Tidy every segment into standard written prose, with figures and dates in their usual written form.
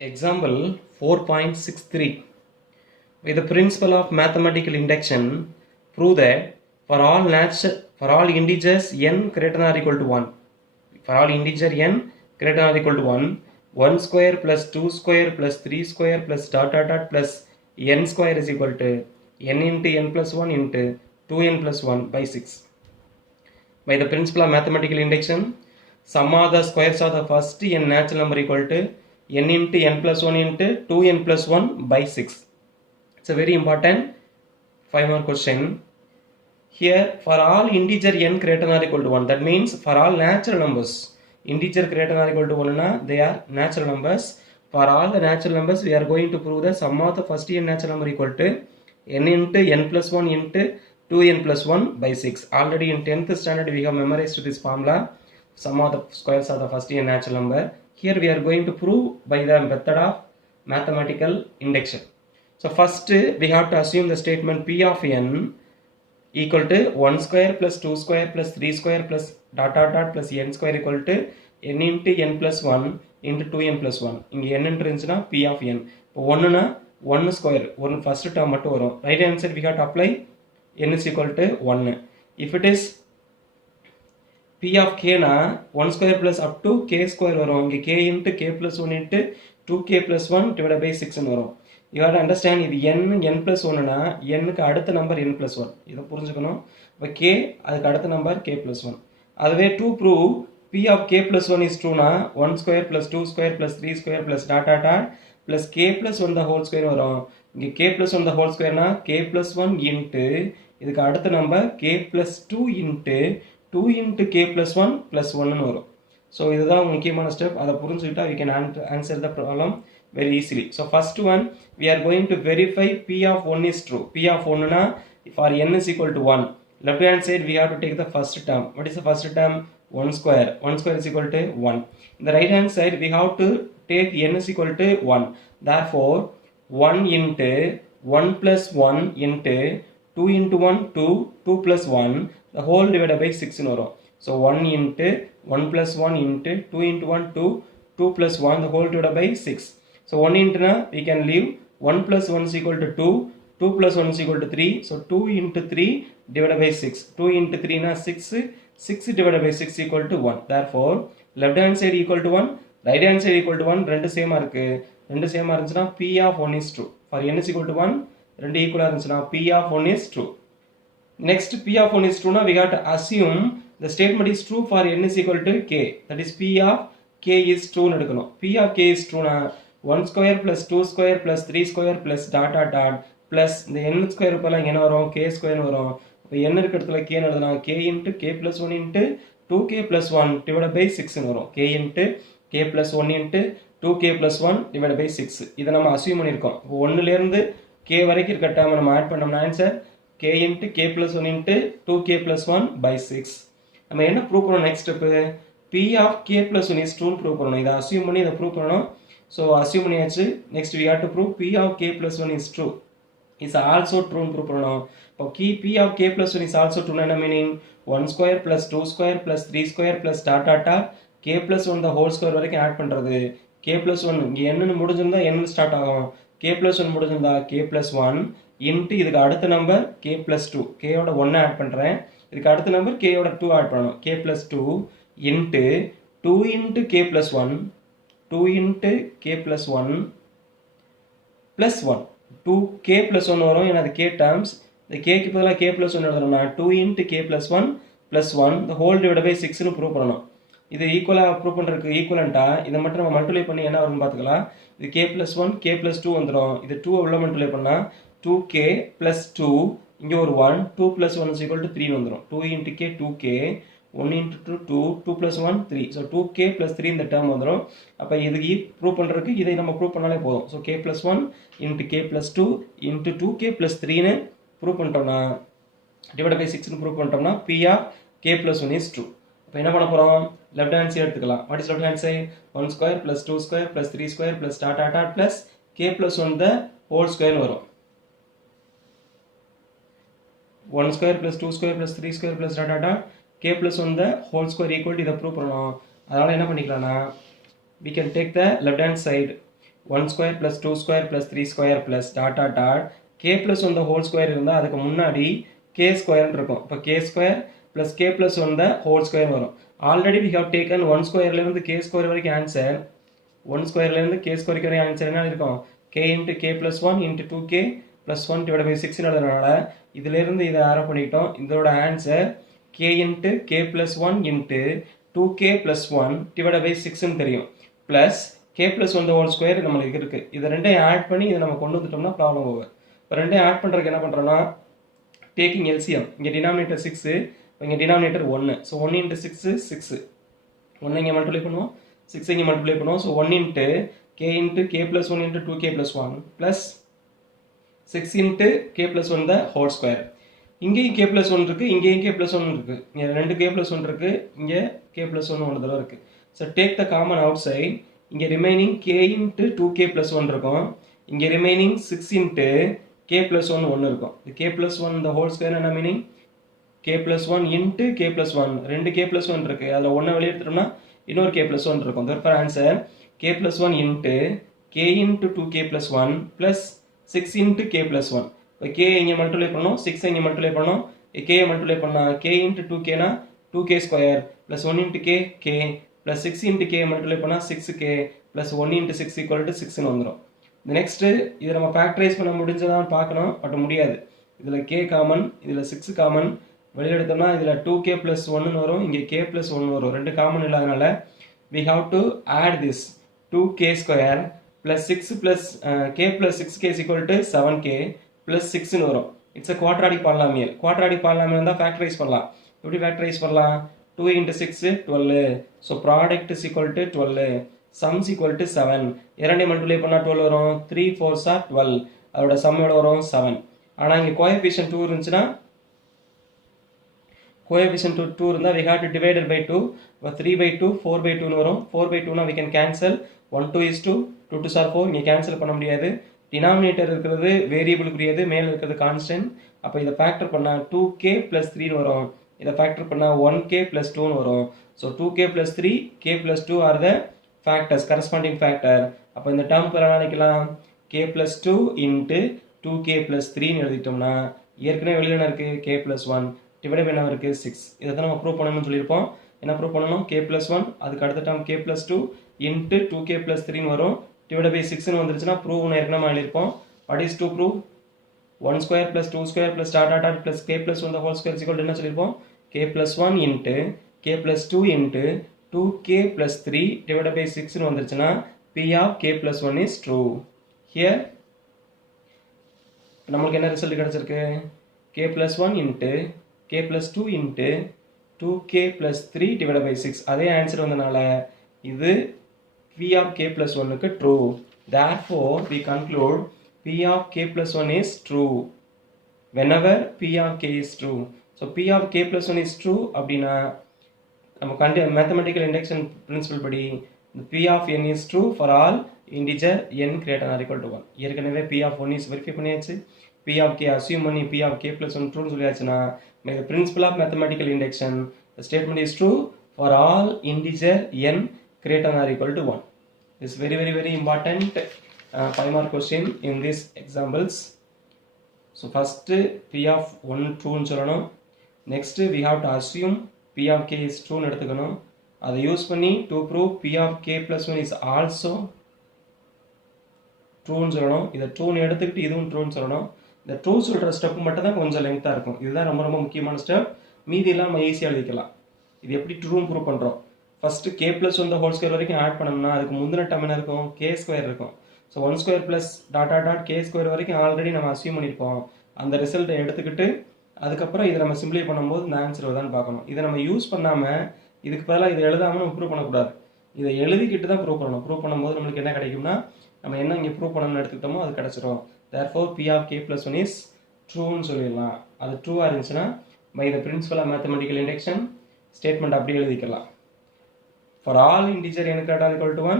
Example 4.63. With the principle of mathematical induction, prove that for all integers n greater than or equal to 1, for all integer n greater than or equal to 1 square plus 2 square plus 3 square plus dot dot dot plus n square is equal to n into n plus 1 into 2n plus 1 by 6. By the principle of mathematical induction, sum of the squares of the first n natural number equal to n into n plus 1 into 2n plus 1 by 6. It's a very important 5 more question. Here, for all integer n greater than or equal to 1, that means for all natural numbers, integer greater than or equal to 1, they are natural numbers. For all the natural numbers, we are going to prove the sum of the first n natural number equal to n into n plus 1 into 2n plus 1 by 6. Already in 10th standard, we have memorized this formula, sum of the squares of the first n natural number. Here we are going to prove by the method of mathematical induction. So first we have to assume the statement P of n equal to 1 square plus 2 square plus 3 square plus dot dot dot plus n square equal to n into n plus 1 into 2n plus 1. இங்கே n இருந்துச்சுன்னா P of n. இப்போ 1னா 1 square, one first term மட்டும் வரும். Right hand side we have to apply n is equal to 1. If it is P of k na 1 square plus up to k square வரும். இங்கே k into k plus 1 into 2k plus 1 divided by 6 வரும். You have to understand இது n plus 1 னா n க்கு அடுத்த number n plus 1. இதை புரிஞ்சுக்கணும். இப்போ k அதுக்கு அடுத்த நம்பர் k plus 1. அதுவே to prove P of k plus 1 is true னா 1 square plus 2 square plus 3 square plus dot dot dot plus k plus 1 the whole square வரும். இங்கே k plus 1 the whole square னா k plus 1 into இதுக்கு அடுத்த number k plus 2 into 2 into k plus 1 plus 1 வரும். So இதுதான் முக்கியமான step. அதை புரிஞ்சுக்கிட்டா we can answer the problem very easily. So first one, we are going to verify P of 1 is true. P of 1 na, for n is equal to 1. Left hand side we have to take the first term. What is the first term? 1 square. 1 square is equal to 1. In the right hand side we have to take n is equal to 1. Therefore 1 into 1 plus 1 into 2 into 1 2, 2 plus 1 the whole divided by 6 in row. So 1 into 1 plus 1 into 2 into 1 2, 2 plus 1 the whole divided by 6. So 1 into na we can leave 1 plus 1 is equal to 2, 2 plus 1 is equal to 3. So 2 into 3 divided by 6. 2 into 3 na 6, 6 divided by 6 equal to 1. Therefore left hand side equal to 1, right hand side equal to 1. ரெண்டு சேமா இருக்கு. ரெண்டு சேமா இருந்துச்சுனா P of 1 is true. For n is equal to 1, ரெண்டு ஈக்குவலா இருந்துச்சுனா P of 1 is true. Next P of 1 is true na we got to assume the statement is true for n is equal to k. That is P of k is true னு எடுக்கணும். P of k is true na 1 square plus 2 square plus 3 square plus dot dot dot plus இந்த n square பலாம் என்ன வரும் k square வரும். அப்ப n இருக்க இடத்துல k னு எழுதலாம் k into k plus 1 into 2k plus 1 divided by 6 னு வரும். k into k plus 1 into 2k plus 1 divided by 6. இதை நம்ம அஸ்யூம் பண்ணியிருக்கோம். இப்போ 1ல இருந்து k வரைக்கும் இருக்க டேர்ம் நம்ம ஆட் பண்ணோம்னா answer k into k plus 1 into 2k plus 1 by 6. நம்ம என்ன ப்ரூவ் பண்ணணும் next step? P of k plus 1 is true னு ப்ரூவ் பண்ணணும். இதை அஸ்யூம் பண்ணி இதை ப்ரூவ் பண்ணணும். So assume பண்ணியாச்சு. Next we have to prove P of k plus 1 is true. Is also true னு ப்ரூவ் பண்ணணும். இப்போ P of k plus 1 is also true என்ன meaning? 1 square plus 2 square plus 3 square plus dot dot dot k plus 1 the whole square வரைக்கும் add பண்றது. k plus 1 இங்கே n முடிஞ்சிருந்தா n start ஆகும். k plus 1 முடிஞ்சிருந்தா k plus 1 into இதுக்கு அடுத்த number k plus 2. k ஓட 1 add பண்றேன். இதுக்கு அடுத்த நம்பர் k ஓட 2 ஆட் பண்ணணும். k plus 2 into 2 into k plus 1 2 into k plus 1 plus 1. 2k plus 1 வரும். ஏன்னா அது k terms. இந்த k க்கு பதிலாக k plus 1 எழுதணும்னா 2 into k plus 1 plus 1 the whole divided by 6 னு ப்ரூவ் பண்ணணும். இது ஈக்குவலா ப்ரூவ் பண்றதுக்கு ஈக்குவலண்டா இதை மட்டும் நம்ம மல்டிப்ளை பண்ணி என்ன வரும்னு பார்த்துக்கலாம். இது k plus 1 k plus 2 வந்துடும். இது 2 உள்ள மல்டிப்ளை பண்ணா 2k plus 2 இங்கே ஒரு 1 2 plus 1 is equal to 3 வந்துடும். 2 into k 2k 1 into 2 2 2 plus 1 3. So 2k plus 3 இந்த டேர்ம் வந்துடும். அப்போ இதுக்கு ப்ரூவ் பண்ணுறதுக்கு இதை நம்ம ப்ரூவ் பண்ணாலே போதும். So k plus 1 into k plus 2 into 2k plus 3னு prove பண்ணிட்டோம்னா டிவைட் பை 6னு ப்ரூவ் பண்ணிட்டோம்னா P of k plus 1 is true. இப்போ என்ன பண்ண போகிறோம்? லெஃப்ட் ஹேண்ட் சைடு எடுத்துக்கலாம். What is left hand side? 1 square plus 2 square plus 3 square plus dot dot dot plus k plus 1 the whole square வரும். 1 square plus 2 square plus 3 square plus dot dot dot k plus 1 the whole square equal to இதை prove பண்ணணும். அதனால என்ன பண்ணிக்கலாம்னா we can take the left hand side 1 square plus 2 square plus 3 square plus dot dot dot k plus 1 the whole square இருந்தால் அதுக்கு முன்னாடி k square இருக்கும். இப்போ k square plus k plus 1 the whole square வரும். Already we have taken 1 square இருந்து k square வரைக்கும் answer. 1 square இருந்து k square வரைக்கும் answer என்ன இருக்கும்? k into k plus 1 into 2k plus 1 divided by 6 நடந்தனால இதிலிருந்து இதை ஆரோ பண்ணிக்கிட்டோம். இதோட answer k into k plus 1 into 2k plus 1 divided by 6 தெரியும். plus k plus 1 the whole square நம்மளுக்கு இருக்கு. இதை ரெண்டையும் ஆட் பண்ணி இதை நம்ம கொண்டு வந்துட்டோம்னா ப்ராப்ளம் ஓவர். இப்போ ரெண்டையும் ஆட் பண்ணுறதுக்கு என்ன பண்ணுறோம்னா டேக்கிங் எல்சிஎம். இங்கே டினாமினேட்டர் 6, இங்கே டினாமினேட்டர் 1. So 1 into 6 6. 1 இங்கே மல்டிப்ளை பண்ணுவோம், 6 இங்கே மல்டிப்ளை பண்ணுவோம். So 1 into k plus 1 into 2k plus 1 plus 6 into k plus 1 the whole square. இங்கேயும் k plus 1 இருக்கு, இங்கேயும் k plus 1 இருக்கு. இங்கே 2 k plus 1 இருக்கு, இங்கே k plus 1 ஒன்று தடவை இருக்கு. So take the common outside. இங்கே remaining k into 2k plus 1 இருக்கும். இங்கே ரிமைனிங் 6 into k plus 1 ஒன்று இருக்கும். k plus 1 the whole square என்ன meaning? k plus 1 into k plus 1. 2 k plus 1 இருக்கு. அதில் ஒன்றை வெளியே எடுத்துட்டோம்னா இன்னொரு k plus 1 இருக்கும். therefore answer k plus 1 into k into 2k plus 1 plus 6 into k plus 1. இப்போ k இங்கே மல்டிப்ளை பண்ணோம், 6 இங்கே மல்டிப்ளை பண்ணோம், k மல்டிப்ளை பண்ணால் k into 2k னா 2k square plus 1 into k k plus 6 into k multiply பண்ணால் 6k plus 1 into 6 equal to 6ன்னு வந்துடும். Next இதை நம்ம ஃபேக்டரைஸ் பண்ண முடிஞ்சதான் பார்க்கணும், பட் முடியாது. இதில் k காமன், இதில் 6 காமன், வெளியே எடுத்தோம்னா இதில் 2k plus 1 வரும், இங்கே k plus 1 வரும். ரெண்டு காமன் இல்லாதனால we have to add this 2k square plus 6 plus k plus 6k is equal to 7k plus 6ன்னு வரும். It's a quadratic polynomial. quadratic polynomial இருந்தால் ஃபேக்டரைஸ் பண்ணலாம். எப்படி ஃபேக்டரைஸ் பண்ணலாம்? 2 into 6 12. So product is equal to 12. sums equal to 7. இரண்டை multiply பண்ணால் 12 வரும். 3 4s are 12. அதோட some எவ்வளோ வரும்? 7. ஆனால் இங்கே கோஎஃபிஷியன்ட் 2 இருந்துச்சுன்னா, கோஎஃபிஷியன்ட் 2 இருந்தால் we have to divide it by 2. இப்போ 3 by 2 4 by 2ன்னு வரும். 4 by 2னா we can cancel. 1 2 is 2, 2 2s are 4. இங்கே கேன்சல் பண்ண முடியாது. டினாமினேட்டர் இருக்கிறது வேரியபிளுக்குரியது, மேலே இருக்கிறது கான்ஸ்டன்ட். அப்போ இதை ஃபேக்டர் பண்ணால் 2k plus 3ன்னு வரும். இதை ஃபேக்டர் பண்ணால் 1k plus 2ன்னு வரும். So 2k plus 3, k plus 2 are the factors, corresponding factor. அப்போ இந்த டேர்ம் பேர் என்ன நினைக்கலாம்? k plus 2 into 2k plus 3ன்னு எழுதிட்டோம்னா ஏற்கனவே வெளியில் என்ன இருக்குது? k plus 1 டிவைட் என்ன இருக்குது? 6. இதை தான் நம்ம ப்ரூவ் பண்ணணும்னு சொல்லியிருப்போம். என்ன ப்ரூவ் பண்ணணும்? k plus 1, அதுக்கு அடுத்த term k plus 2 into 2k plus 3ன்னு வரும். டிவைட் பை 6ன்னு வந்துருச்சுன்னா ப்ரூவ்னு ஏற்கனவே எழுதியிருப்போம். What is to prove? 1 square plus 2 square plus dot dot dot plus k plus 1 the whole square is equal to என்ன சொல்லியிருப்போம்? k plus 1 into k plus 2 into 2k plus 3 divided by 6ன்னு வந்துருச்சுன்னா p of k plus 1 is true. Here நம்மளுக்கு என்ன result கிடைச்சிருக்கு? k plus 1 into k plus 2 into 2k plus 3 divided by 6. அதே answer வந்தனால இது p of k plus 1க்கு true. Therefore we conclude p of k plus 1 is true whenever p of k is true. So p of k plus 1 is true அப்படின்னா நம்ம mathematical induction principal படி p of n is true for all integer n greater than or equal to 1. ஏற்கனவே p of 1 is verify பண்ணியாச்சு. p of k assume பண்ணி p of k plus 1 true சொல்லியாச்சுன்னா by the principle of mathematical induction the statement is true for all integer n greater than or equal to 1. This is very important 5 mark question in these examples. So first p of 1 true ன்னு சொல்லணும். Next we have to assume p of k is true ன்னு எடுத்துக்கணும். அதை use பண்ணி to prove p of k plus 1 is also true ன்னு சொல்லணும். இதை true ன்னு எடுத்துக்கிட்டு இதுவும் true ன்னு சொல்லணும். இந்த true சொல்கிற ஸ்டெப் மட்டும் தான் கொஞ்சம் லெங்க்தாக இருக்கும். இதுதான் ரொம்ப முக்கியமான ஸ்டெப். மீதியெல்லாம் நம்ம ஈஸியாக எழுதிக்கலாம். இது எப்படி ட்ரூன்னு ப்ரூவ் பண்ணுறோம்? First k plus 1 the whole square வரைக்கும் ஆட் பண்ணோம்னா அதுக்கு முந்தின டேர்ம் என்ன இருக்கும்? k square இருக்கும். So 1 square plus dot dot dot k square வரைக்கும் ஆல்ரெடி நம்ம அசியூம் பண்ணியிருப்போம். அந்த ரிசல்ட்டை எடுத்துக்கிட்டு அதுக்கப்புறம் இதை நம்ம சிம்பிளை பண்ணும்போது இந்த ஆன்சர் வருதான்னு பார்க்கணும். இதை நம்ம யூஸ் பண்ணாமல் இதுக்கு பதிலாக இதை எழுதாமல் நம்ம ப்ரூவ் பண்ணக்கூடாது. இதை எழுதிக்கிட்டு தான் ப்ரூவ் பண்ணணும். ப்ரூவ் பண்ணும்போது நம்மளுக்கு என்ன கிடைக்கும்னா நம்ம என்ன இங்கே ப்ரூவ் பண்ணணும்னு எடுத்துக்கிட்டோமோ அது கிடச்சிரும். therefore p of k plus 1 is ட்ரூன்னு சொல்லிடலாம். அது ட்ரூவாக இருந்துச்சுன்னா by the principle of mathematical induction statement அப்படியே எழுதிக்கலாம். for all integer n greater than or equal to 1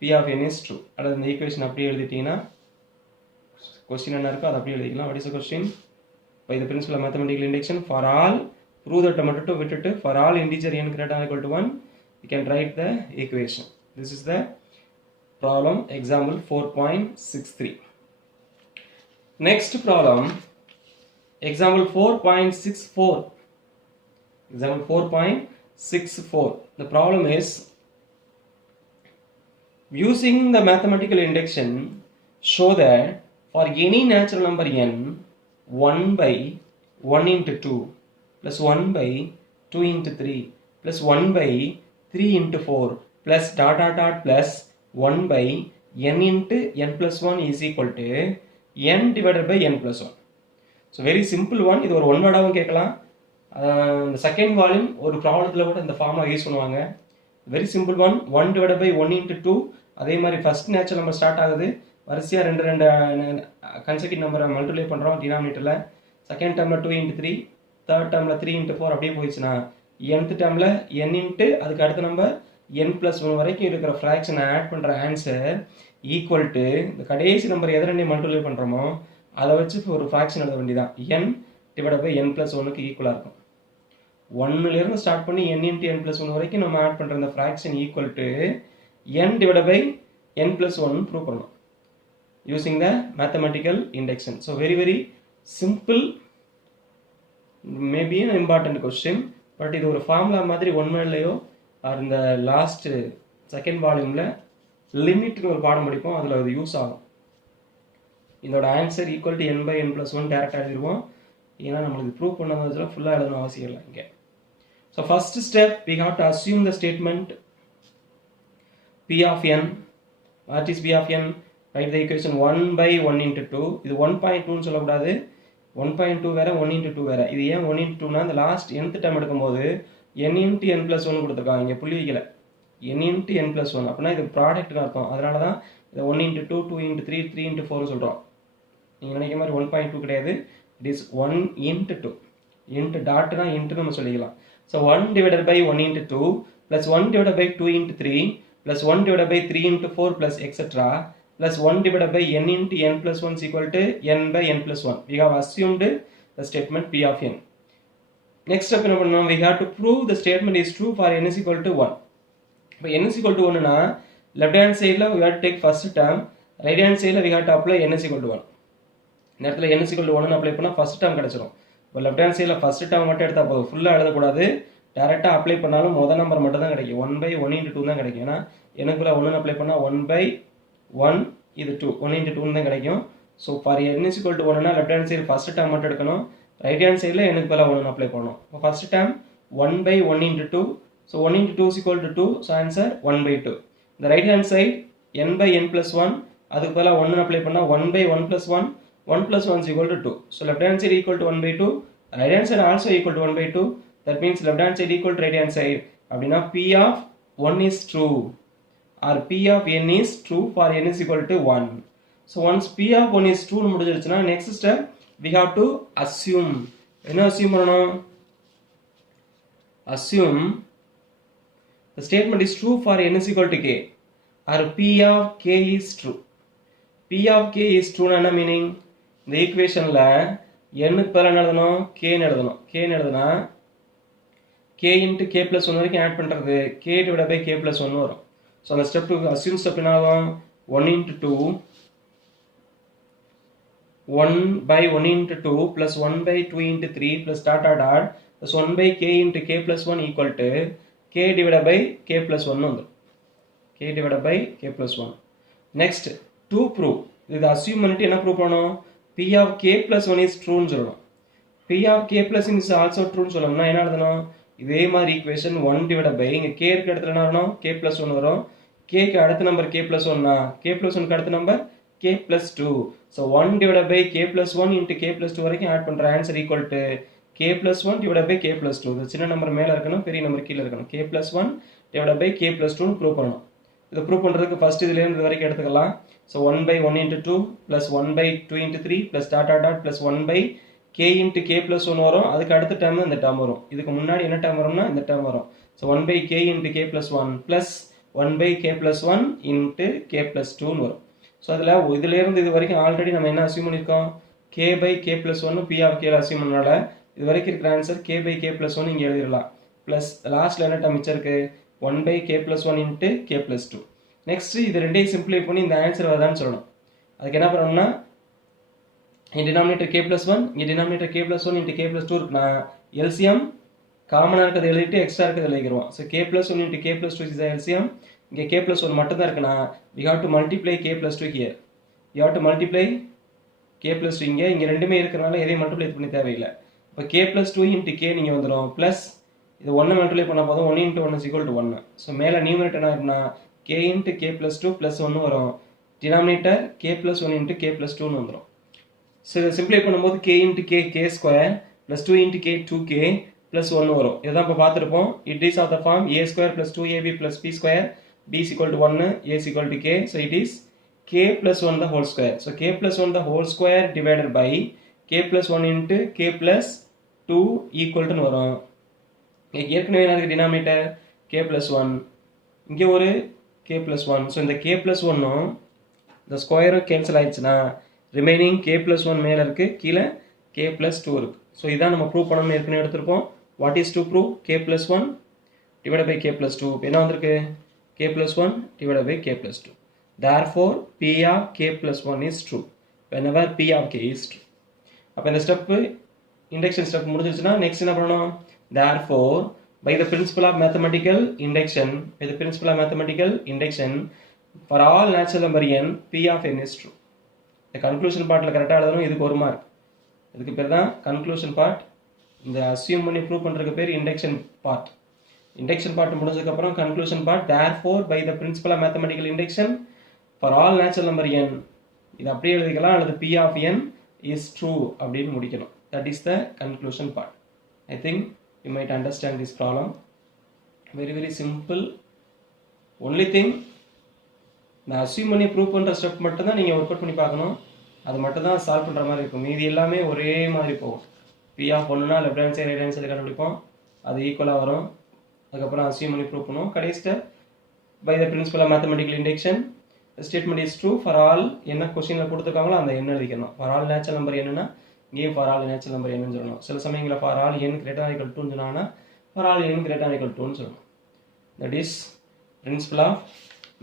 p of n is true. அல்லது இந்த ஈக்குவேஷன் அப்படியே எழுதிட்டீங்கன்னா கொஸ்டின் என்ன இருக்கோ அதை அப்படியே எழுதிக்கலாம். what is the question? by the principle of mathematical induction for all prove that மட்டும் விட்டுட்டு for all integer n greater than or equal to 1 you can write the equation. This is the problem example 4.63. Next problem example 4.64. Example 4.64. The problem is using the mathematical induction show that for any natural number n 1 by 1 into 2 plus 1 by 2 into 3 plus 1 by 3 into 4 plus dot dot dot plus 1 by n into n plus 1 is equal to n divided by n plus 1. So very simple one. இது ஒரு one வேர்டாகவும் கேட்கலாம். இந்த second volume ஒரு ப்ராப்ளத்தில் கூட இந்த formula use பண்ணுவாங்க. Very simple one. 1 divided by 1 into 2. அதே மாதிரி ஃபர்ஸ்ட் நேச்சுரல் நம்பர் ஸ்டார்ட் ஆகுது. வரிசையாக ரெண்டு கன்செக்யூட்டிவ் நம்பரை மல்டிப்ளை பண்ணுறோம் டினாமினேட்டரில். செகண்ட் டேர்மில் 2 into 3, தேர்ட் டேர்மில் 3 into 4 அப்படியே போயிடுச்சுன்னா nth டேர்மில் n இன்ட்டு அதுக்கு அடுத்த நம்பர் n plus 1 வரைக்கும் இருக்கிற ஃப்ராக்ஷனை ஆட் பண்ணுற ஆன்சர் ஈக்குவல் டு இந்த கடைசி நம்பர் எதை ரெண்டையும் மல்டிப்ளை பண்ணுறோமோ அதை வச்சு ஒரு ஃப்ராக்ஷன் எழுத வேண்டியதான். n divide by n plus 1க்கு ஈக்குவலாக இருக்கும். 1லேருந்து ஸ்டார்ட் பண்ணி n இன்ட்டு n plus 1 வரைக்கும் நம்ம ஆட் பண்ணுற இந்த fraction equal to n divide by n plus 1 prove பண்ணணும் using the mathematical induction. So very very simple, maybe an important question, but இது ஒரு ஃபார்முலா மாதிரி ஒன் வேர்ட்லையோ ஆர் இந்த லாஸ்ட் செகண்ட் வால்யூமில் லிமிட்னு ஒரு பாடம் படிப்போம், அதில் அது யூஸ் ஆகும். இதோட answer equal to n by n plus 1 டேரெக்டாக எழுதிடுவோம். ஏன்னா நம்மளுக்கு ப்ரூவ் பண்ணதுல ஃபுல்லாக எழுதணும் அவசியம் இல்லை இங்கே. So first step we have to assume the statement p of n. What is p of n? Write the equation 1 by 1 into 2. இது 1.2ன்னு சொல்லக்கூடாது. 1.2 வேற 1 into 2 வேற. இது ஏன் 1 into 2னா இந்த லாஸ்ட் nth டேர்ம் எடுக்கும்போது n into n plus 1 கொடுத்துருக்காங்க. இங்கே புள்ளி வைக்கல. n into n plus 1 அப்படின்னா இது ப்ராடக்ட்னு அர்த்தம். அதனால தான் இதை 1 into 2, 2 into 3, 3 into 4 சொல்கிறோம். நீங்கள் நினைக்கிற மாதிரி 1.2 கிடையாது. It is 1 into 2. இன்ட்டு டாட்னா இன்ட்டு நம்ம சொல்லிக்கலாம். So 1 divided by 1 into 2 plus 1 divided by 2 into 3 plus 1 divided by 3 into 4 plus etc. plus 1 divided by n into n plus 1 is equal to n by n plus 1. We have assumed the statement p of n. Next step என்ன பண்ணணும்? We have to prove the statement is true for n is equal to 1. இப்போ n is equal to 1 னா left hand side we have to take first term, right hand side we have to apply n is equal to 1. இந்த இடத்துல n is equal to 1 apply பண்ணா first term கிடைச்சிரும். இப்போ left hand சைடில் first term மட்டும் எடுத்தா போதும், ஃபுல்லாக எழுதக்கூடாது. டேரெக்டாக அப்ளை பண்ணாலும் முதல் நம்பர் மட்டும் தான் கிடைக்கும். 1 by 1 into 2 தான் கிடைக்கும். ஏன்னா எனக்குள்ள 1 அப்ளை பண்ணால் 1 by 1 இது 2, 1 into 2 தான் கிடைக்கும். So for n is equal to 1னா left hand side first term மட்டும் எடுக்கணும். ரைட் ஹேண்ட் சைடில் எனக்கு பதிலாக 1 அப்ளை பண்ணணும். இப்போ first term 1 by 1 into 2. So 1 into 2 is equal to 2. So answer 1 by 2. இந்த right hand side n by n plus 1, அதுக்கு பதிலாக 1 அப்ளை பண்ணால் 1 by 1 plus 1, 1 plus 1 is equal to 2. So left hand side equal to 1 by 2. Right hand side also equal to 1 by 2. That means left hand side equal to right hand side. அப்படின்னா p of 1 is true or p of n is true for n is equal to 1. So once p of 1 is true முடிஞ்சிருச்சுன்னா next step we have to assume. என்ன assume பண்ணணும்? Assume the statement is true for n is equal to k or p of k is true. p of k is true என்ன meaning? இந்த ஈக்குவேஷனில் என்னுக்கு பதிலாக என்ன எழுதணும்? கேன்னு எழுதணும். கேன்னு எழுதுனா கே இன்ட்டு கே ப்ளஸ் 1 வரைக்கும் ஆட் பண்ணுறது k divide by k plus 1 வரும். ஸோ அந்த ஸ்டெப்பு அஸ்யூம் ஸ்டெப் என்ன ஆகும்? 1 into 2 1 by 1 into 2 plus 1 by 2 into 3 plus dot dot dot plus 1 by k into k plus 1 equal to k divided by k plus 1 வந்துடும். k divided by k plus 1. Next to prove, இது assume பண்ணிட்டு என்ன prove பண்ணணும்? p of k plus 1 is true ன்னு சொல்லணும். p of k plus 1 is also true ன்னு சொல்லணும்னா என்ன எழுதணும்? இதே மாதிரி ஈக்குவேஷன் 1 divided by இங்கே k இருக்க இடத்துல என்ன வரணும்? k plus 1 வரும். k க்கு அடுத்த நம்பர் k plus 1 னா k plus 1 க்கு அடுத்த number k plus 2. So 1 divided by k plus 1 into k plus 2 வரைக்கும் ஆட் பண்ற answer equal to k plus 1 divided by k plus 2. இது சின்ன நம்பர் மேலே இருக்கணும், பெரிய நம்பர் கீழே இருக்கணும். k plus 1 divided by k plus 2 prove பண்ணணும். இதை ப்ரூவ் பண்ணுறதுக்கு ஃபர்ஸ்ட் இதுலேருந்து இது வரைக்கும் எடுத்துக்கலாம். So 1 by 1 into 2 plus 1 by 2 into 3 plus dot dot dot plus 1 by k into k plus 1 வரும். அதுக்கு அடுத்த டேர்ம் இந்த டேர்ம் வரும். இதுக்கு முன்னாடி என்ன டேர்ம் வரும்னா இந்த டேர்ம் வரும். So 1 by k into k plus 1 plus 1 by k plus 1 into k plus 2 வரும். ஸோ அதில் இதுலேருந்து இது வரைக்கும் ஆல்ரெடி நம்ம என்ன அசியூம் பண்ணியிருக்கோம்? k by k plus 1 p of k assume பண்ணனால இது வரைக்கும் இருக்கிற answer k by k plus 1 இங்கே எழுதிடலாம். ப்ளஸ் லாஸ்ட்டில் என்ன டேர்ம் மிச்சம் இருக்கு? 1 by k plus 1 into k plus 2. Next இது ரெண்டையும் சிம்பிளை பண்ணி இந்த ஆன்சர் வருதான்னு சொல்லணும். அதுக்கு என்ன பண்ணணும்னா டினாமினேட்டர் k plus 1 இங்கே denominator k plus 1 into k plus 2 இருக்குன்னா எல்சிஎம் காமனாக இருக்கிறது எழுதிட்டு எக்ஸ்ட்ரா இருக்கிறது எழுதிக்கிறோம். So k plus 1 into k plus 2 is the LCM. இங்கே k plus 1 மட்டும் தான் இருக்குன்னா we have to multiply k plus 2 here. You have to multiply k plus 2 இங்கே ரெண்டுமே இருக்கிறனால எதையும் மல்டிப்ளை பண்ணி தேவையில்லை. இப்போ k plus 2 into k நீங்கள் வந்துடும் ப்ளஸ் இது 1 மல்டிப்ளை பண்ண போதும் 1 into 1 is equal to 1. So மேலே நியூமரேட்டர் என்ன இருக்குன்னா k into k plus 2 plus 1 வரும். Denominator k plus 1 into k plus 2 வந்துடும். ஸோ இதை சிம்பிளை பண்ணும்போது k into k k square plus 2 into k 2k plus 1 வரும். இதுதான் இப்போ பார்த்துருப்போம். It is of the form a square plus 2ab plus b square b is equal to 1 a is equal to k. So it is k plus 1 the whole square. So k plus 1 the whole square divided by k plus 1 into k plus 2 equal to வரும். ஏற்கனவே எனக்கு denominator k plus 1 இங்கே ஒரு k plus 1. So இந்த k plus 1 இந்த ஸ்கொயரும் cancel ஆயிடுச்சுன்னா remaining k plus 1 மேலே இருக்குது, கீழே k plus 2 இருக்குது. ஸோ இதான் நம்ம ப்ரூவ் பண்ணணும்னு ஏற்கனவே எடுத்திருப்போம். What is to prove k plus 1 divided by k plus 2. என்ன வந்திருக்கு k plus 1 divided by k plus 2. Therefore p of k plus 1 is true whenever p of k is true. அப்போ இந்த step induction step முடிஞ்சிச்சுன்னா next என்ன பண்ணணும்? Therefore by the principle of mathematical induction for all natural number n p of n is true. இந்த conclusion பார்ட்டில் கரெக்டாக எழுதணும். இதுக்கு ஒரு மார்க். இதுக்கு பேர் தான் கன்க்ளூஷன் பார்ட். இந்த அசியூம் பண்ணி ப்ரூவ் பண்ணுறதுக்கு பேர் இண்டக்ஷன் பார்ட். இண்டக்ஷன் பார்ட் முடிஞ்சதுக்கப்புறம் conclusion part. Therefore by the principle of mathematical induction for all natural number n இது அப்படியே எழுதிக்கலாம், அல்லது p of n is true அப்படின்னு முடிக்கணும். That is the conclusion part. I think you might understand this problem. Very very simple. Only thing இந்த assume பண்ணி prove பண்ணுற step மட்டும் தான் நீங்கள் ஒர்க் அவுட் பண்ணி பார்க்கணும். அது மட்டும் தான் சால்வ் பண்ணுற மாதிரி இருக்கும். மீதி எல்லாமே ஒரே மாதிரி போகும். p ஆஃப் ஒன்றுனா left hand side right hand side கண்டுபிடிப்போம், அது ஈக்குவலாக வரும். அதுக்கப்புறம் அசியூம் பண்ணி ப்ரூவ் பண்ணுவோம். கடைசி step by the principle of mathematical induction statement is true for all. என்ன கொஸ்டினில் கொடுத்துருக்காங்களோ அந்த எண்ணெய் எழுதிக்கணும். ஃபார் ஆல் நேச்சுரல் நம்பர் என்னன்னா இங்கேயும் ஃபார் ஆல் நேச்சுரல் நம்பர் என்னன்னு சொல்லணும். சில சமயங்களில் for all n greater than equal to சொன்னாங்கன்னா for all n greater than equal to சொல்லணும். That is principle of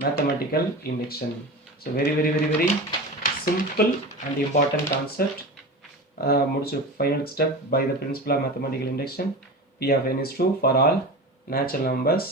mathematical induction. So very very very very simple and important concept. முடிச்சு final step by the principle of mathematical induction p of n is true for all natural numbers.